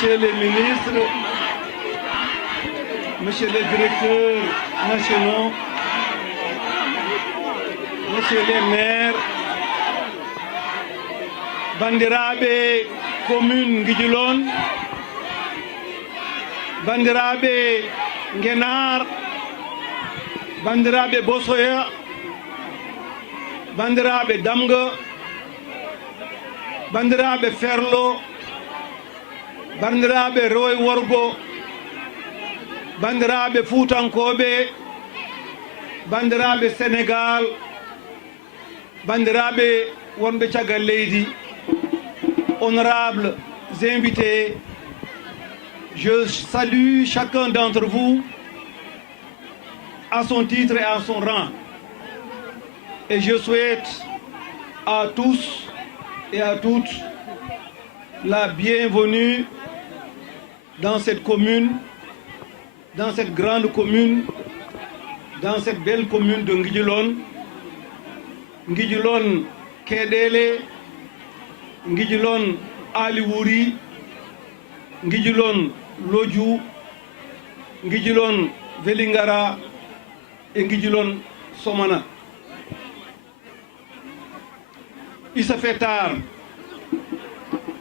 Monsieur les ministres, Monsieur les directeurs nationaux, Monsieur les maires, bandiraɓe commune Guidjilone, bandiraɓe Guénar, bandiraɓe Bosoya, bandiraɓe Damga, bandiraɓe Ferlo, bandiraɓe Roy Worgo, bandiraɓe Fuutankoɓe, bandiraɓe Sénégal, bandiraɓe wonɓe caggal leydi, honorables invités, je salue chacun d'entre vous à son titre et à son rang. Et je souhaite à tous et à toutes la bienvenue dans cette commune, dans cette grande commune, dans cette belle commune de Guidjilone. Guidjilone Kédélé, Guidjilone Aliwouri, Guidjilone Lodjou, Guidjilone Vélingara et Guidjilone Somana. Il se fait tard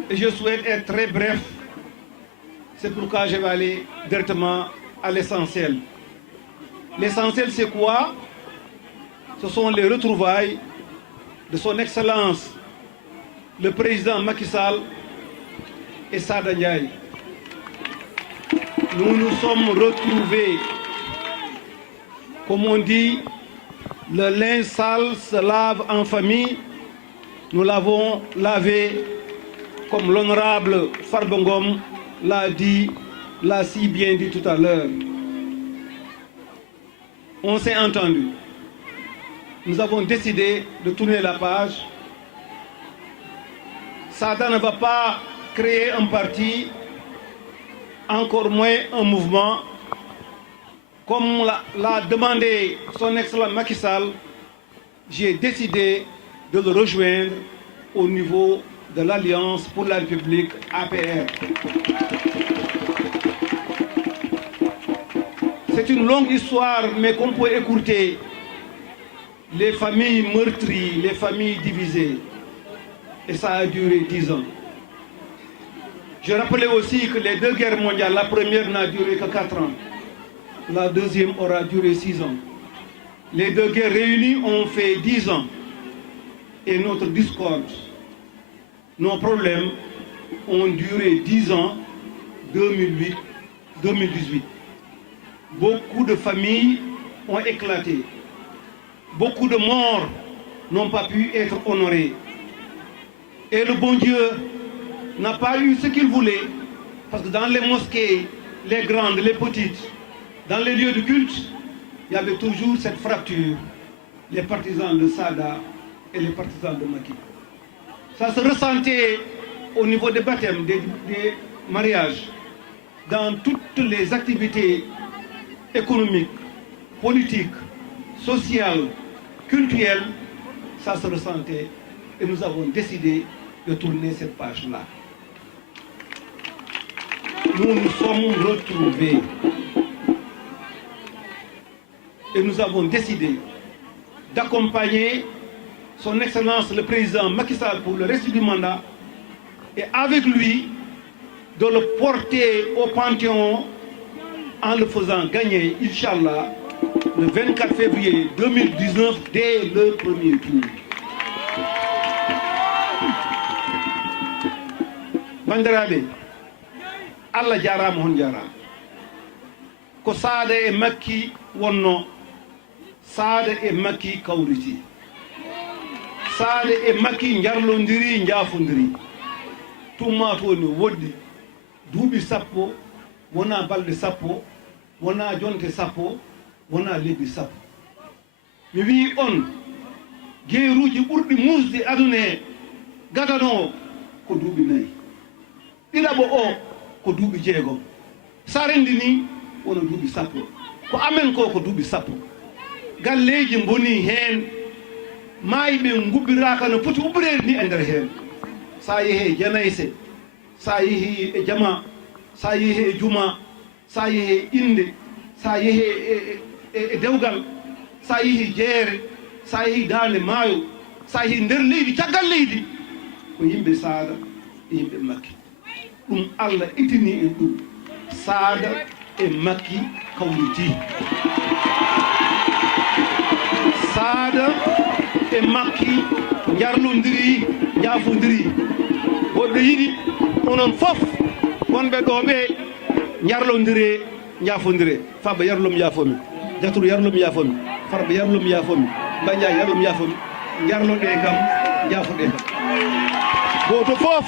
et je souhaite être très bref. C'est pourquoi je vais aller directement à l'essentiel. L'essentiel, c'est quoi? Ce sont les retrouvailles de son Excellence, le président Macky Sall et Sada Ndiaye. Nous nous sommes retrouvés, comme on dit, le linge sale se lave en famille. Nous l'avons lavé, comme l'honorable Farbengom l'a si bien dit tout à l'heure. On s'est entendu. Nous avons décidé de tourner la page. Sada ne va pas créer un parti, encore moins un mouvement. Comme l'a demandé son excellent Macky Sall, j'ai décidé de le rejoindre au niveau de l'Alliance pour la République APR. C'est une longue histoire, mais qu'on peut écourter. Les familles meurtries, les familles divisées. Et ça a duré 10 ans. Je rappelais aussi que les deux guerres mondiales, la première n'a duré que 4 ans. La deuxième aura duré 6 ans. Les deux guerres réunies ont fait 10 ans. Et notre discorde, nos problèmes ont duré 10 ans, 2008-2018. Beaucoup de familles ont éclaté. Beaucoup de morts n'ont pas pu être honorés. Et le bon Dieu n'a pas eu ce qu'il voulait, parce que dans les mosquées, les grandes, les petites, dans les lieux de culte, il y avait toujours cette fracture, les partisans de Sada et les partisans de Macky. Ça se ressentait au niveau des baptêmes, des mariages, dans toutes les activités économiques, politiques, sociales, culturelles, ça se ressentait et nous avons décidé de tourner cette page-là. Nous nous sommes retrouvés et nous avons décidé d'accompagner son Excellence le Président Macky Sall pour le reste du mandat et avec lui de le porter au Panthéon en le faisant gagner, Inch'Allah, le 24 février 2019 dès le premier tour. Bandiraɓe, Allah jarama hon jarama. Ko Sada e Macky wonno, Sada e Macky kawriti. Sada e Macky jarlodiri, jaafodiri. Tumma to ne woddi duuɓi sappo, wona balɗe sappo, wona jonte sappo, wona lebbi sappo. Mi wi on gueeruji ɓurɗi musde aduna he gadano ko duuɓi 4. ɗiɗaɓo o ko duuɓi 6. sa rendi ni wono duuɓi sappo. ko amen ko duuɓi sappo. galleji boni hen, maayiɓe gubbiraka no poti ubbirede ni e nder hen. sa yeehi Janayse, sa yeehi e Jama, sa yeehi e juma sa yeehi e inde sa yeehi e dewgal sa yeehi jeere sa yeehi daande maayo sa yeehi nder leydi caggal leydi ko yimɓe Saada e yimɓe Makki ɗum Allah itini en ɗum Saada e Makki kawriti Saada e Makki jarlodiri jaafodiri woɓɓe yiɗi onon fof wonɓe ɗo ɓe jarlodire jaafodire Faba yarlom yaafomi Jaturu yarlom yaafomi Farba yarlom yaafomi Mbaƴa yarlom yaafomi jarloɗe kam jaafoɗe kam goto fof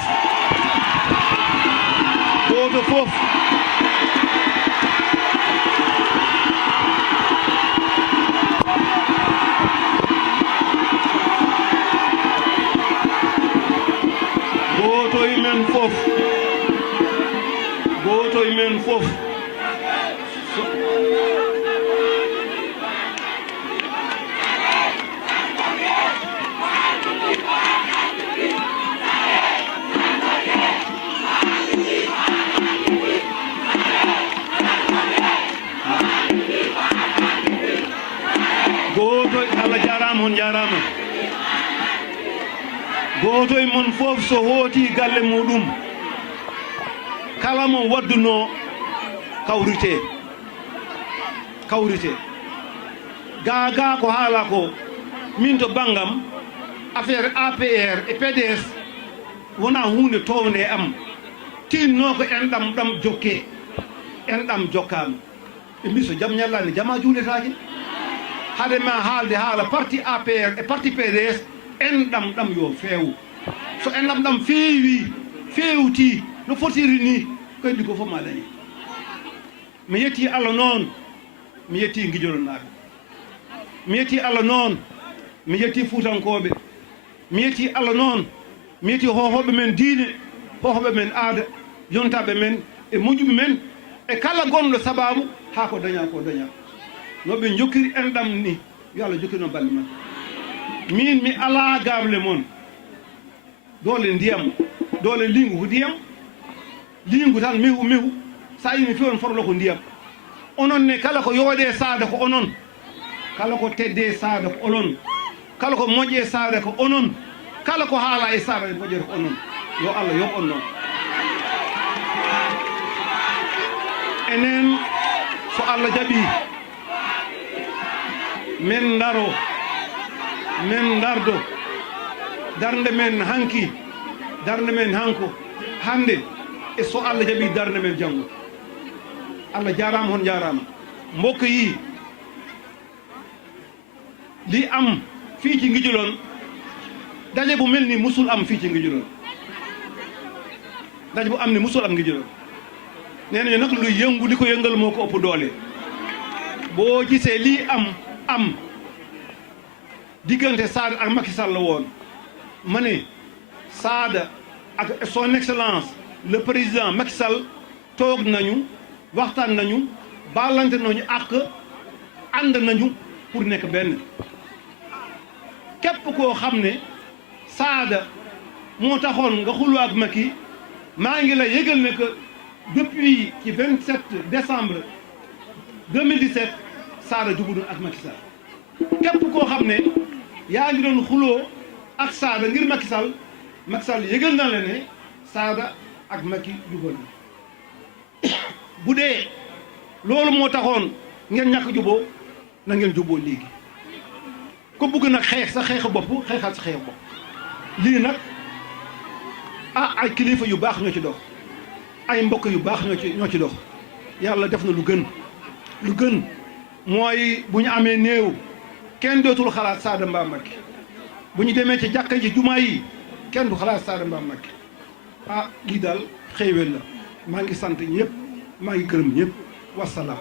goto e men fof goto Allah jarama on jarama goto e mon fof so hooti galle muɗum kala mo wadduno kawrite gaga ko haala ko min to bangam affaire APR e PDS wona hunde towne am tinno ko enɗam ɗam jokke enɗam jokkama ɓe mbi so jaam ñallani jama juuletake haade ma haalde haala parti APR e parti PDS enɗam ɗam yo feewu so enɗam ɗam fewti no fotiri ni ko heddi ko fof ma dañi mi yetti Allah noon mi yetti guijolonaaɓe mi yetti Allah noon mi yetti fuutankoɓe mi yetti Allah noon mi yetti hohoɓe men diine hohoɓe men aada yontaɓe men e moƴƴuɓe men e kala gonɗo sababu ha ko daña no ɓe jokkiri enɗam ni yo Allah jokkirno balle man min mi ala gable moon dole ndiyam dole lingu ko ndiyam lingu tan mehu sa yimi fi on forlo ko ndiyam onon ne kala ko yoode Saada ko onon kala ko tedde Saada ko onon kala ko moƴƴe Saada ko onon kala ko haala e Saada e moƴƴere ko onon yo Allah yoɓ on noon enen so Allah jaɓi men daro men dardo darde men hanki darde men hanko hande e so Allah jaɓi darde men janggo Allah jarama hon jarama mbokk yi li am fii ci Nguidiolone daje bu mel ni musul am fii ci Nguidiolone daje bu am ni musul am Nguidiolone nee nañu nag lu yëngu li ko yëngal moo ko ëpp doole boo gisee lii am diggante Saada ak Macky Sall la woon ma ne Saada ak son excellence le président Macky Sall toog nañu waxtaan nañu baalante nañu ak ànd nañu pour nekk benn képp koo xam ne Saada moo taxoon nga xuloo ak Macky maa ngi la yëgal ne que depuis ci 27 décembre 2017 Saada jubudul ak Macky Sall képp koo xam ne yaa ngi doon xuloo ak Saada ngir Macky Sall yëgal na la ne Saada ak Macky jubóo na bu dee loolu moo taxoon ngeen ñàkk juboo na ngeen juboo léegi ko bëgg nag xeex sa xeexu bopp xeexal sa xeexu bopp lii nag ay kilifa yu baax ñoo ci dox ay mbokk yu baax ñoo ci dox yàlla def na lu gën mooy bu ñu amee néew kenn dootul xalaat Saada mbaa Macky bu ñu demee ci jàkka ji jumaa yi kenn du xalaat Saada mbaa Macky lii daal xëywel la maa ngi sant ñëpp maa ngi gërëm ñëpp wasalaam